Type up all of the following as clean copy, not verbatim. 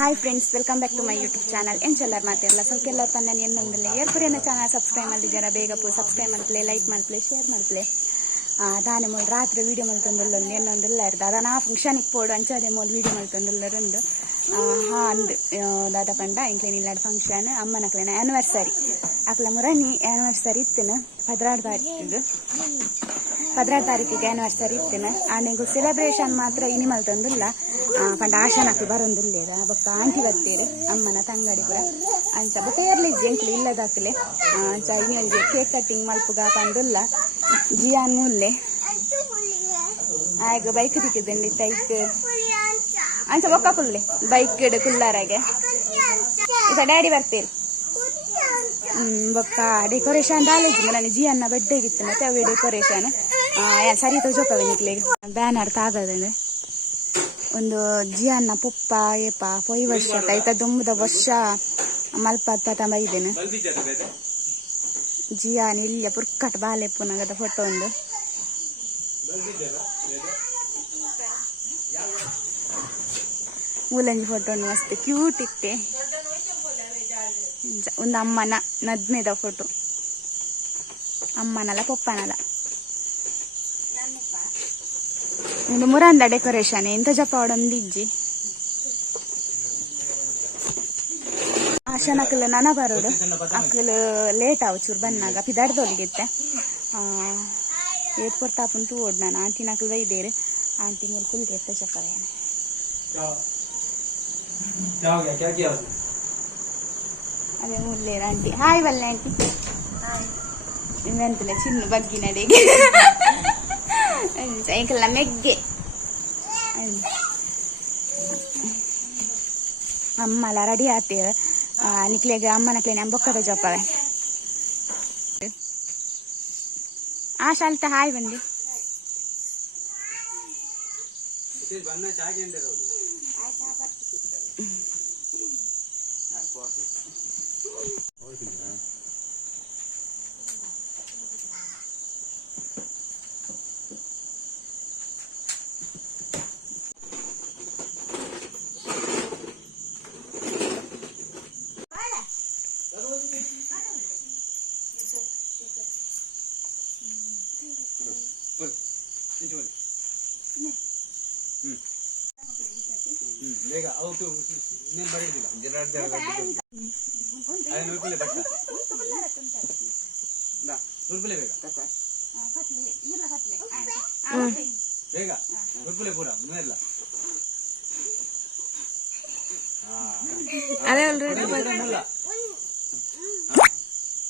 Hi friends, welcome back to my YouTube channel. ಎಂಚೆಲ್ಲರು ಮಾತೆಲ್ಲ ಸ್ವಲ್ಪ ಎಲ್ಲರೂ ತನ್ನ ಎನ್ನೊಂದಿಲ್ಲ ಏರ್ಪುರಿಯನ್ನ ಚಾನಲ್ ಸಬ್ಸ್ಕ್ರೈಬ್ ಮಾಡಿದ್ದೀರಾ. ಬೇಗ ಸಬ್ಸ್ಕ್ರೈಬ್ ಮಾಡ್ತಲೇ, ಲೈಕ್ ಮಾಡ್ತಲೇ, ಶೇರ್ ಮಾಡ್ತಲೇ. ದಾನೆ ಮೂಲ ರಾತ್ರಿ ವೀಡಿಯೋ ಮಲ್ತೊಂದುಲ್ಲೊಂದು ಎನ್ನೊಂದಿಲ್ಲ ಇರ್ದು ಅದನ್ನು ಆ ಫಂಕ್ಷನಿಗೆ ಪೋಡು ಅಂಚದೆ ಮೂಲ ವೀಡಿಯೋ ಮಲ್ತೊಂದುಲ್ಲರೊಂದು ಅಂದು ದಾದ ಪಂಡ ಇಂಕ್ಲೇನು ಇಲ್ಲಾಡು ಫಂಕ್ಷನ್ ಅಮ್ಮನಕ್ಲೇನ ಆ್ಯನಿವರ್ಸರಿ ಅಕ್ಲ ಮುರಣಿ ಆ್ಯನಿವರ್ಸರಿ ಇತ್ತೇನು 16 ತಾರೀಕಿಗೆ ಆ್ಯನಿವರ್ಸರಿ ಇತ್ತೇನು ಆಂಡೆಂಗು ಸೆಲೆಬ್ರೇಷನ್ ಮಾತ್ರ ಇನಿ ಮಲ್ತೊಂದುಲ್ಲ ಪಂಡ ಆಶನಕ್ಲು ಬರೊಂದುಲ್ಲೇರ ಬೊಕ್ಕ ಆಂಟಿ ಬರ್ತೇವೆ ಅಮ್ಮನ ತಂಗಡಿ ಕೂಡ ಅಂಚ ಬೊಕ್ಕ ಏರ್ಲಿಜ್ಜಿ ಎಂಕ್ಲು ಇಲ್ಲದಾಕ್ಲೆ ಅಂಚ ಇನಿ ಒಂಜಿ ಕೇಕ್ ಕಟ್ಟಿಂಗ್ ಮಲ್ಪುಗ ಪಂಡುಲ್ಲ ಜಿಯಾನ್ ಮುಲ್ಲೆ ಆಗ ಬೈಕ್ ತಿಕ್ಕಿದ್ದಂಡಿ ತೈಕ್ ಅಂಚ ಬೊಕ್ಕ ಕುಲ್ಲೆ ಬೈಕ್ ಕುಲ್ಲಾರಾಗೆ ಈಗ ಡ್ಯಾಡಿ ಬರ್ತೀರಿ. ಬೊಕ್ಕ ಡೆಕೋರೇಷನ್ ದಾಲೇಜ್ ನಾನು ಜಿಯನ್ನ ಬಡ್ಡೆಗಿತ್ತು ಮತ್ತೆ ಅವೇ ಡೆಕೋರೇಷನ್ ಸರಿ ತೋಜೋಪವೆ ನಿಕ್ಲಿಗೆ ಬ್ಯಾನರ್ ತಾಗದಂದ್ರೆ ಒಂದು ಜಿಯನ್ನ ಪುಪ್ಪ ಏಪ ಪೊಯ್ ವರ್ಷ ಐತ ದುಂಬದ ವರ್ಷ ಮಲ್ಪತ್ತ ಬೈದೇನು ಜಿಯಾನ್ ಇಲ್ಲಿಯ ಪುರ್ಕಟ್ ಬಾಲೆಪ್ಪು ನಗದ ಫೋಟೋ ಒಂದು ಮೂಲಂಜಿ ಫೋಟೋ ಒಂದು ಮಸ್ತ್ ಕ್ಯೂಟ್ ಇತ್ತೆ. ಒಂದು ಅಮ್ಮನ ನದ್ಮೆದ ಫೋಟೋ, ಅಮ್ಮನಲ್ಲ ಪಪ್ಪನಲ್ಲ. ಒಂದು ಮುರಂದ ಡೆಕೋರೇಷನ್ ಎಂತ ಜಪ ಒಡೊಂದಿಜ್ಜಿ ಆಶನಕ್ಲು ನನ ಬರೋಡು ಅಕ್ಲು ಲೇಟ್ ಆವು ಚೂರು ಬನ್ನಾಗ ಪಿದಾಡ್ದೊಲಿಗಿತ್ತೆ ಏತ್ ಕೊಡ್ತಾಪನ್ ತೂ ಓಡ್ ನಾನು ಆಂಟಿ ನಕ್ಲು ಬೈದೇರು ಆಂಟಿ ಮೂಲ ಕುಲ್ರಿ ಎತ್ತ ಚಪ್ಪವೇನೆ ಅದೇ ಮುಲ್ಲೇರ ಆಂಟಿ. ಹಾಯ್ ಬಲ್ಲೆ ಆಂಟಿ. ಇನ್ನಂತಲೇ ಚಿನ್ನ ಬಗ್ಗಿ ನಡೆಗೆ ಸಾಯಂಕಾಲ ಮೆಗ್ಗೆ ಅಮ್ಮಲ ರೆಡಿ ಆತೇವ ನಿಕ್ಲೆಗೆ ಅಮ್ಮನಕ್ಲೆ ಬೊಕ್ಕದ ಜಪ್ಪವೆ ಆಶಾ ಅಲ್ತ ಹಾಯ್ ಬಂದಿ ಬೇಗ ಅವತ್ತು ನೀನು ಬರೀದಿಲ್ಲ ಬೇಗ ನುರ್ಪುಲೆ ಪೂರ ಮೇರ್ಲ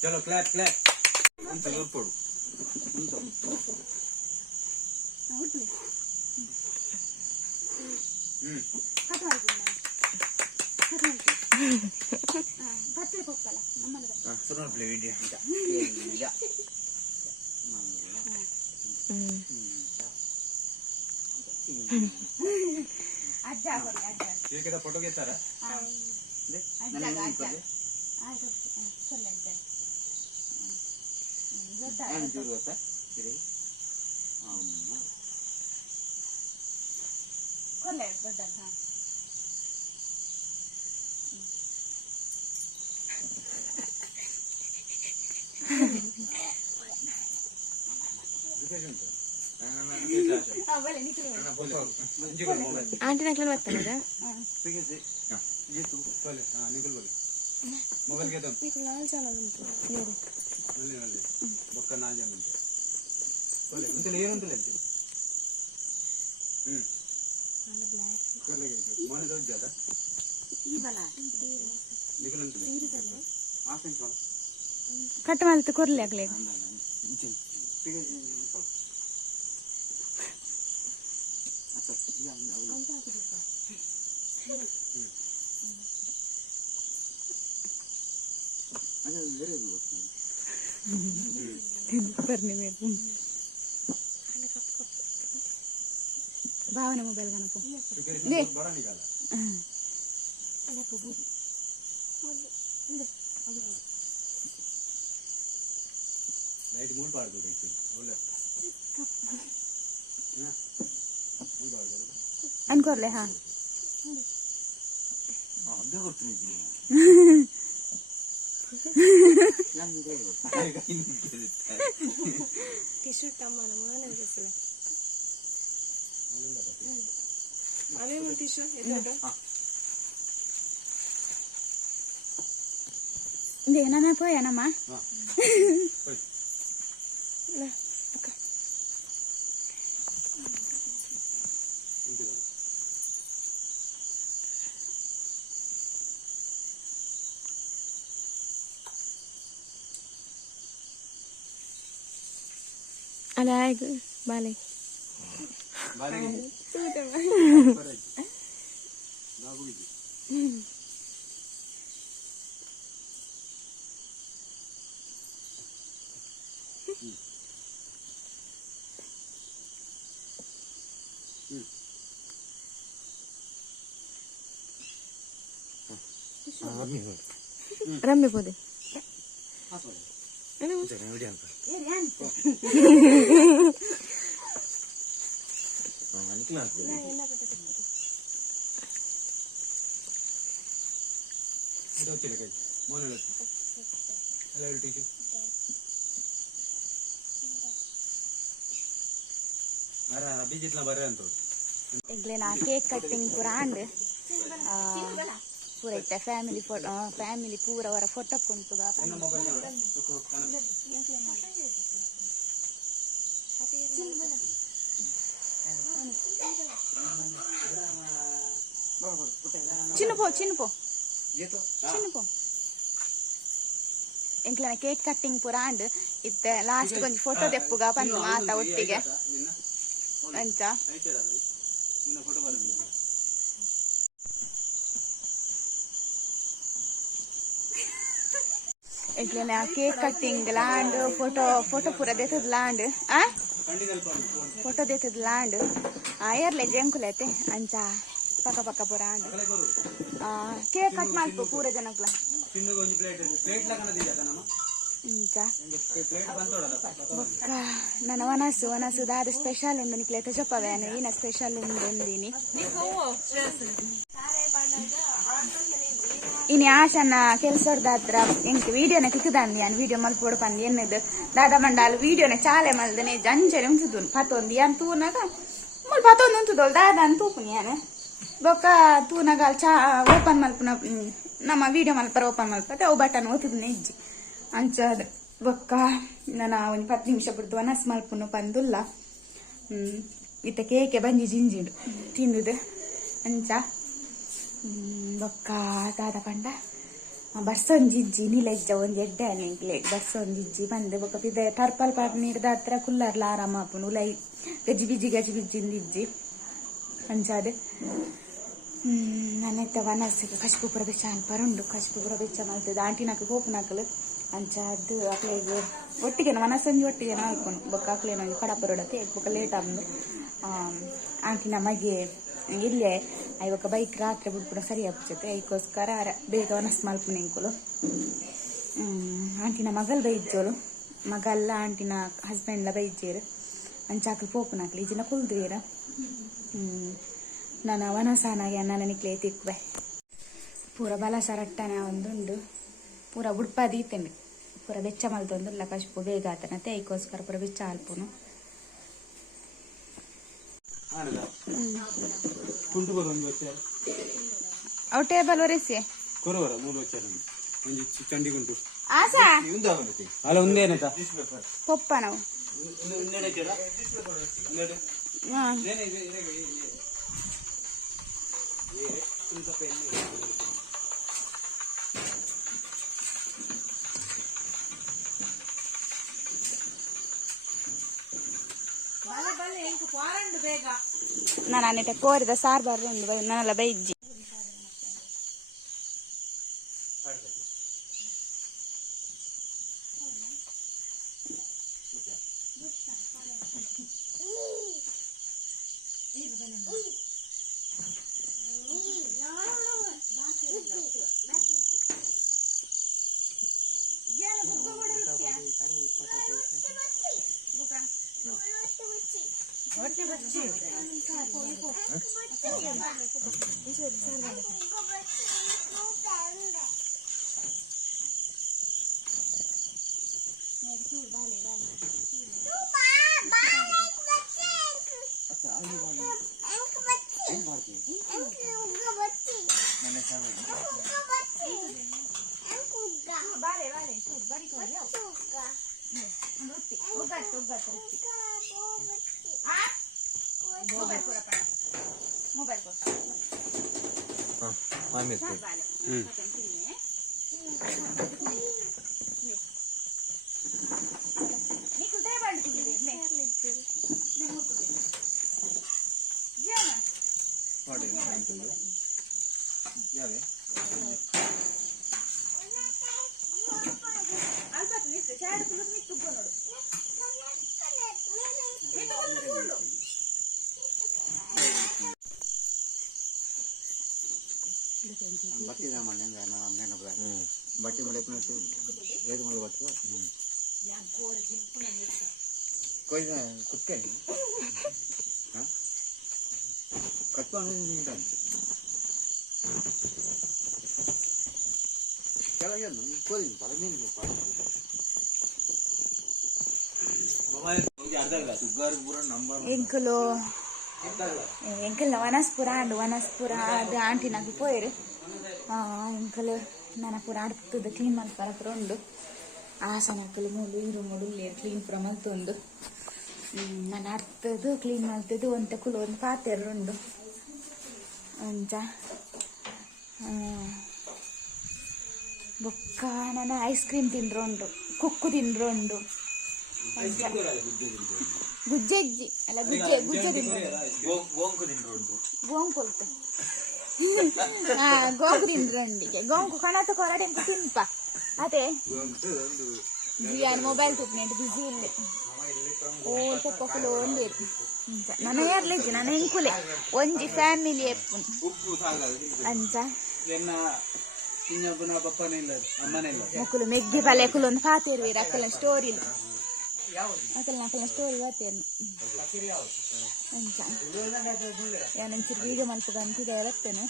ಚಲೋ ಕ್ಲಾಪ್ ಕ್ಲಾಪ್ ಅಂತ ನುರ್ಪೋಡು ಫೋಟೋ ಗೆತ್ತಾರ ಆಂಟಿ ನಕ್ಲ ಬರ್ತಾನೆ ಮೊಬೈಲ್ ಗೆ ನಾಲ್ ಚಾನಲ್ ಉಂಟು ಬೊಕ್ಕ ನಾಜನ್ ಉಂಟು ಏನಂತಲೇ ಮನೆ ದೊಡ್ಡ ಕಟ್ ಮಾಡ್ತು ಕೊರ್ಲಿ ಆಗ್ಲೇ ಭಾವನೆ ಮೊಬೈಲ್ ಗಣಪ ಲೈಟ್ ಮೂಡ್ ಪಾಡ್ದು ಒಳ್ಳೆ ಅನ್ಕೊರ್ಲೆ ಹಾ ಟಿಶ್ಯೂ ಟಮ್ಮನ ಮಾನೆ ಬಿಡಿಸಲ ಅದೇ tissue ಎತ್ತೋಟ Nana po yan ama. Ada aku balik. Balik. Sudah. Ramai pode. Ini Engle na cake cutting pura ande. Pura itte family pura ora photo kuntu ga. Chinupo. Engle na cake cutting pura ande. Itte last konju photo deppuga pandu maata ottige. Anta. Engle cake cutting land photo pura detad land photo detad land ayarle jenkulete anta paka pura and cake cut malpo pura janakla anta bokka nana wanasu daadu special undu niklete joppavene ina special undu endini ini ಆಶನ ಕೆಲಸದ ಹತ್ರ ಎಂಕ್ ವಿಡಿಯೋನ ಕಿಕ್ಕದಂದಿ ಅನ್ video ಮಲ್ಪೋಡು ಪಂದಿ ಎನ್ನದು ದಾದ ಮಂಡಾಲು ವಿಡಿಯೋನ ಚಾಲೆ ಮಲ್ದನೆ ಜಂಜನೆ ಉಂಟುದು ಪತ್ತೊಂದಿ ಅನ್ ತೂನಗ ಮುಲ್ ಪತ್ತೊಂದು ಉಂಟುದೋಲ್ ದಾದ ಅನ್ ತೂಪುನಿ ಯಾನೆ ಬೊಕ್ಕ ತೂನಗ ಚಾ ಓಪನ್ ಮಲ್ಪುನ ನಮ್ಮ ವಿಡಿಯೋ ಮಲ್ಪರ ಓಪನ್ ಮಲ್ಪದೆ ಅವು ಬಟನ್ ಒತ್ತುದನೆ ಇಜ್ಜಿ ಅಂಚದ ಬೊಕ್ಕ ನನ್ನ ಒಂದು 10 ನಿಮಿಷ ಬಿಡ್ದು ವನಸ್ ಮಲ್ಪುನು ಪಂದುಲ್ಲ ಇತ್ತ ಕೇಕೆ ಬಂಜಿ ಜಿಂಜಿಡು ತಿಂದುದು ಅಂಚ ಬೊಕ್ಕ ದಾದ ಪಂಡ ಬಸ್ಸೊಂಜಿಜ್ಜಿ ನೀಲೆಜ್ಜ ಒಂಜಿ ಎಡ್ಡೆ ಅನ್ನಿಂಕ್ಲೆ ಬಸ್ಸೊಂಜಿಜ್ಜಿ ಬಂದು ಬೊಕ್ಕ ಪಿದೆ ಟರ್ಪಲ್ ಪಾಟ್ ನೀಡ್ದ ಹತ್ರ ಕುಲ್ಲರ್ಲ ಆರಾಮ ಆಪುನು ಉಲೈ ಗಜ್ಜಿ ಬಿಜ್ಜಿಂದಿಜ್ಜಿ ಅಂಚಾದೆ ನನ್ನತ್ತ ವನಸ್ಸಿಗೆ ಕಶ್ಪು ಪುರ ಬೆಚ್ಚ ಅನ್ಪರುಂಡು ಕಶ್ಪು ಪುರ ಬೆಚ್ಚ ಮಲ್ತದ ಆಂಟಿನಕ್ಕೆ ಕೋಪುನಕಲು ಅಂಚಾದು ಅಕ್ಲೆಗೆ ಒಟ್ಟಿಗೆ ವನಸ್ಸೊಂಜಿ ಒಟ್ಟಿಗೆ ನಾಲ್ಕೊಂಡು ಬೊಕ್ಕ ಅಕ್ಲೇನೊಂದು ಕಡಪರೊಡತೆ ಬೊಕ್ಕ ಲೇಟ್ ಆಂದು ಆಂಟಿನ ಮಗೆ ಇಲ್ಲೇ ಐವಕ್ಕ ಬೈಕ್ ರಾತ್ರಿ ಬಿಟ್ಬಿಡ ಸರಿ ಆಗ್ತದೆ ಅದಕ್ಕೋಸ್ಕರ ಬೇಗ ವನಸ್ ಮಲ್ಪುನೆಂಕುಲು ಆಂಟಿನ ಮಗಲ್ ಬೈಜ್ಜೋಳು ಮಗಲ್ಲ ಆಂಟಿನ ಹಸ್ಬೆಂಡ್ಲ ಬೈಜ್ಜೇರು ಅಂಚಾಕಲು ಪೋಪುನಾಕ್ಲಿ ಈಜಿನ ಕುಲ್ದುವೇರ ನಾನು ವನಸಾನಾಗೆ ನನ್ನ ನಿಕ್ಲೆ ತಿಕ್ವೆ ಪೂರ ಬಲಸ ರಟ್ಟನೆ ಒಂದುಂಡು ಪೂರ ಉಡ್ಪದೀತೆಂಡು ಪೂರ ಬೆಚ್ಚ ಮಲ್ತೊಂದುಲ್ಲ ಕಶ್ಪು ಬೇಗ ಆತನತೆ ಅದಕ್ಕೋಸ್ಕರ ಪೂರ ಬೆಚ್ಚ ಅಲ್ಪುನು ಅವು ಟೇಬಲ್ ಒರೆಸಿ ಆಸಾ ಪಪ್ಪ ನಾವು ನಾನು ಅನ್ನಿಟ್ಟ ಕೋರಿದ ಸಾರು ಬರ್ದು ನನ್ನೆಲ್ಲ ಬೈಜ್ಜಿ ಹೊಟ್ಟೆ ಬಚ್ಚಿ ಬಾರೆ ಬಾರೆ ಚೂರು ಬಡಿ ಕೊಡಿ ರೊಟ್ಟಿ ಒಗ್ಗಟ್ಟು ಒಗ್ಗಟ್ಟು ರೊಟ್ಟಿ ಮೊಬೈಲ್ ಕೊಡಪ್ಪ ಮೊಬೈಲ್ ಕೊಡು ಮಾಮಿ ಬಾಲೆ నీకు తేబండుతుంది ಯಾವೇ ಅಲ್ಪ ನಿಂತು ಚಾಡು ಕುಲು ನಿಂತು ನೋಡು ಬಟ್ಟೆ ಮನೆಯಿಂದ ಅಮ್ಮೇನ ಬಟ್ಟೆ ಮಾಡಕ್ಕೆ ಏದು ಮಾಡಿ ಬರ್ತದ ಕೊಯ್ದ ಕುತ್ಕೆ ಕಟ್ಕೊಂಡು ನಿಂತಾನೆ ಕೆಳಗೇನು ಕೋದಿ ಬರ ಮೀನು ಸುಗರ್ ಪೂರ ನಂಬರ್ ఎంకులు ఎంకులు వనస్పుర అండ్ వనస్పుర అది ఆంటీ నాకు పోయారు ఎంకులు ನನ್ನ ಪೂರ ಆಡ್ತದ ಕ್ಲೀನ್ ಮಾಡ್ತಾರ ಪೂರ ಉಂಡು ಆಸನಕ್ಕಲು ಮೂಲು ಇರು ಮೂಡು ಕ್ಲೀನ್ ಪೂರ ಮಲ್ತೊಂದು ನಾನು ಆಡ್ತದು ಕ್ಲೀನ್ ಮಾಡ್ತದು ಒಂತ ಕುಲು ಒಂದು ಪಾತ್ರೆ ಉಂಡು ಅಂಚ ಬೊಕ್ಕ ನಾನು ಐಸ್ ಕ್ರೀಮ್ ತಿಂದ್ರು ಉಂಡು ಕುಕ್ಕು ತಿಂದ್ರು ಉಂಡು ಗುಜ್ಜೆಜ್ಜಿ ಅಲ್ಲ ಗುಜ್ಜೆ ಗುಜ್ಜೆ ಗೋಂಕೊಲ್ತು ಗೋಂಕು ತಿಂದ್ರಂಡಿಗೆ ಗೋಂಕು ಕಣತ ಕೊರಡೆ ತಿನ್ಪ ಅದೇ ಜಿಯಾನ್ ಮೊಬೈಲ್ ತುಪ್ಪಿನೆಂಟು ಬಿಸಿ ಇಲ್ಲ ಓ ಸೊಪ್ಪು ಒಂದೇ ನನ್ನ ಯಾರ್ಲಿಜ್ಜಿ ನನ್ನ ಎಂಕುಲೆ ಒಂಜಿ ಫ್ಯಾಮಿಲಿ ಎಪ್ಪು ಅಂಚ ಮಕ್ಕಳು ಮೆಗ್ಗಿ ಪಲ್ಯ ಒಂದು ಪಾತಿರ್ವೀರ ಅಕ್ಕಲ ಸ್ಟೋರಿಲಿ ಅಕ್ಕಲ ಸ್ಟೋರಿ ಬರ್ತೇನು ಅಂಚ ಏನಂಚೂರು ವೀಡಿಯೋ ಮಲ್ಪ ಅಂತಿದೆ ಬರ್ತೇನೆ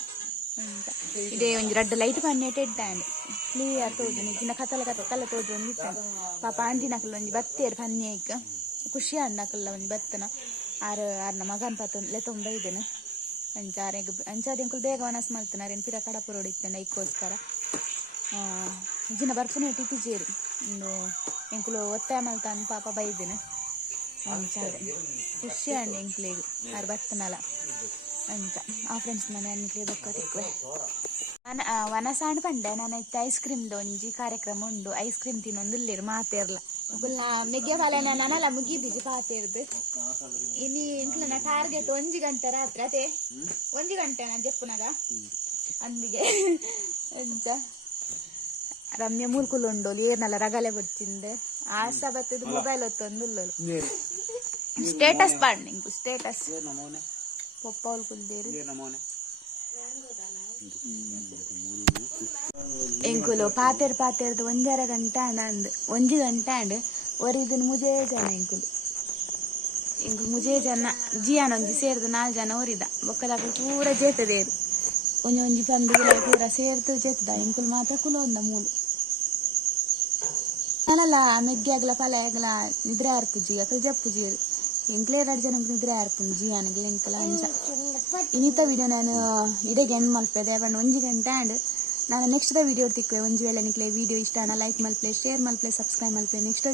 ಅಂಚ ಇದೇ ಒಂಜಿ ರಡ್ಡು ಲೈಟ್ ಪನ್ನೆಟ್ ಇಡ್ಡಾಂಡು ಕ್ಲಿಯರ್ ತೋಜು ನಿಜ್ಜಿನ ಕತ್ತಲ ತೋಜು ಒಂದು ಇಟ್ಟಾಂಡು ಪಾಪ ಆಂಟಿನಕಲ್ ಒಂಜಿ ಬತ್ತೇರು ಪನ್ನೇಕ್ ಖುಷಿ ಅಂಡಕಲ್ಲ ಒಂಜಿ ಬತ್ತನ ಆರ್ನ ಮಗನ್ ಪತ್ತ ಲೆತ್ತೊಂಬೈದೇನು ಅಂಚಾರೆಗ್ ಅಂಚಾದ ಎಂಕುಲು ಬೇಗ ವನಸ್ ಮಲ್ತನಾರ ಏನು ಪಿರ ಕಡಪುರ ಹೊಡಿತಾನೆ ಐಕ್ಕೋಸ್ಕರ ಇಜ್ಜಿನ ಬರ್ಪುನೆ ಟಿಪಿಜೇರು ಒಂದು ಎಂಕುಲು ಒತ್ತಾಯ ಮಲ್ತಾನ ಪಾಪ ಬೈದೇನು ಅಂಚಾದ ಖುಷಿ ಅಂಡ್ ಎಂಕ್ಲಿಗೆ ಆರು ಬತ್ತನಲ್ಲ ಅಂಚ ಆ ಫ್ರೆಂಡ್ಸ್ ಮನೆ ಅನ್ನಿಕ್ಲಿ ಬೊಕ್ಕ ತಿಕ್ವೆ ವನಸಾಂಡ್ ಪಂಡೆ ನಾನು ಇತ್ತು ಐಸ್ ಕ್ರೀಮ್ದು ಒಂಜಿ ಕಾರ್ಯಕ್ರಮ ಉಂಡು ಐಸ್ ಕ್ರೀಮ್ ತಿನ್ನೊಂದುಲ್ಲೇರು ಮಾತೇರ್ಲ ಮೆಗ್ಗೆ ಪಾಲನ ನನಲ್ಲ ಮುಗಿದಿಜಿ ಪಾತೇರ್ದು ಇನಿ ಇಂಕ್ಲನ ಟಾರ್ಗೆಟ್ 1 ಗಂಟೆ ರಾತ್ರಿ ಅದೇ 1 ಗಂಟೆ ನಾನು ಜಪ್ಪುನಾಗ ಅಂದಿಗೆ ಅಂಚ ರಮ್ಯ ಮೂಲ್ಕುಲು ಉಂಡೋಲು ಏರ್ನಲ್ಲ ರಗಲೆ ಬಿಡ್ತಿಂದೆ ಆಸ ಬತ್ತದು ಮೊಬೈಲ್ ಹೊತ್ತೊಂದುಲ್ಲೋಲು ಸ್ಟೇಟಸ್ ಪಾಡ್ ನಿಂಕು ಸ್ಟೇಟಸ್ ಪಪ್ಪ ಉಲ್ಕುಲ್ದೇರು ಎಂಕುಲು ಪಾತೆರ್ದು 1.5 ಗಂಟೆ ಅಂಡ್ 1 ಗಂಟೆ ಅಂಡ್ ಒರಿದನ್ ಮುಜೇ ಜನ ಎಂಕುಲು ಮುಜೇ ಜನ ಜಿಯಾನ ಒಂಜಿ ಸೇರ್ದು 4 ಜನ ಒರಿದ ಬೊಕ್ಕದಾಕಲು ಪೂರ ಜೇತದೇರು ಒಂಜಿ ಪಂದುಗಳ ಪೂರ ಸೇರ್ತು ಜೇತದ ಎಂಕುಲು ಮಾತ ಕುಲ ಒಂದ ಮೂಲು ನನಲ್ಲ ಮೆಗ್ಗೆ ಆಗ್ಲ ಪಲ ಆಗ್ಲ ನಿದ್ರೆ ಆರ್ಪುಜಿ ಅಕಲ್ ಜಪ್ಪುಜಿ ಎಂಕ್ಲೇ 2 ಜನ ನಿದ್ರೆ ಆರ್ಪುಂಡು ಜಿಯಾನಿಗೆ ಎಂಕಲ ಅಂಚ ಇನ್ನಿತ ವಿಡಿಯೋ ನಾನು ಇಡೆಗೆ ಎಂಡ್ ಮಲ್ಪದೆ ಬಣ್ಣ 1 ಗಂಟೆ ಅಂಡ್ ನಾನು ನೆಕ್ಸ್ಟ್ ವಿಡಿಯೋ ತಿಕ್ವೆ ಒಂಜಿ ವೇಳೆ ನಿಕ್ಲೆ ವಿಡಿಯೋ ಇಷ್ಟ ಲೈಕ್ ಮಲ್ಪಲೆ ಶೇರ್ ಮಲ್ಪಲೆ ಸಬ್ಸ್ಕ್ರೈಬ್ ಮಲ್ಪಲೆ ನೆಕ್ಸ್ಟ್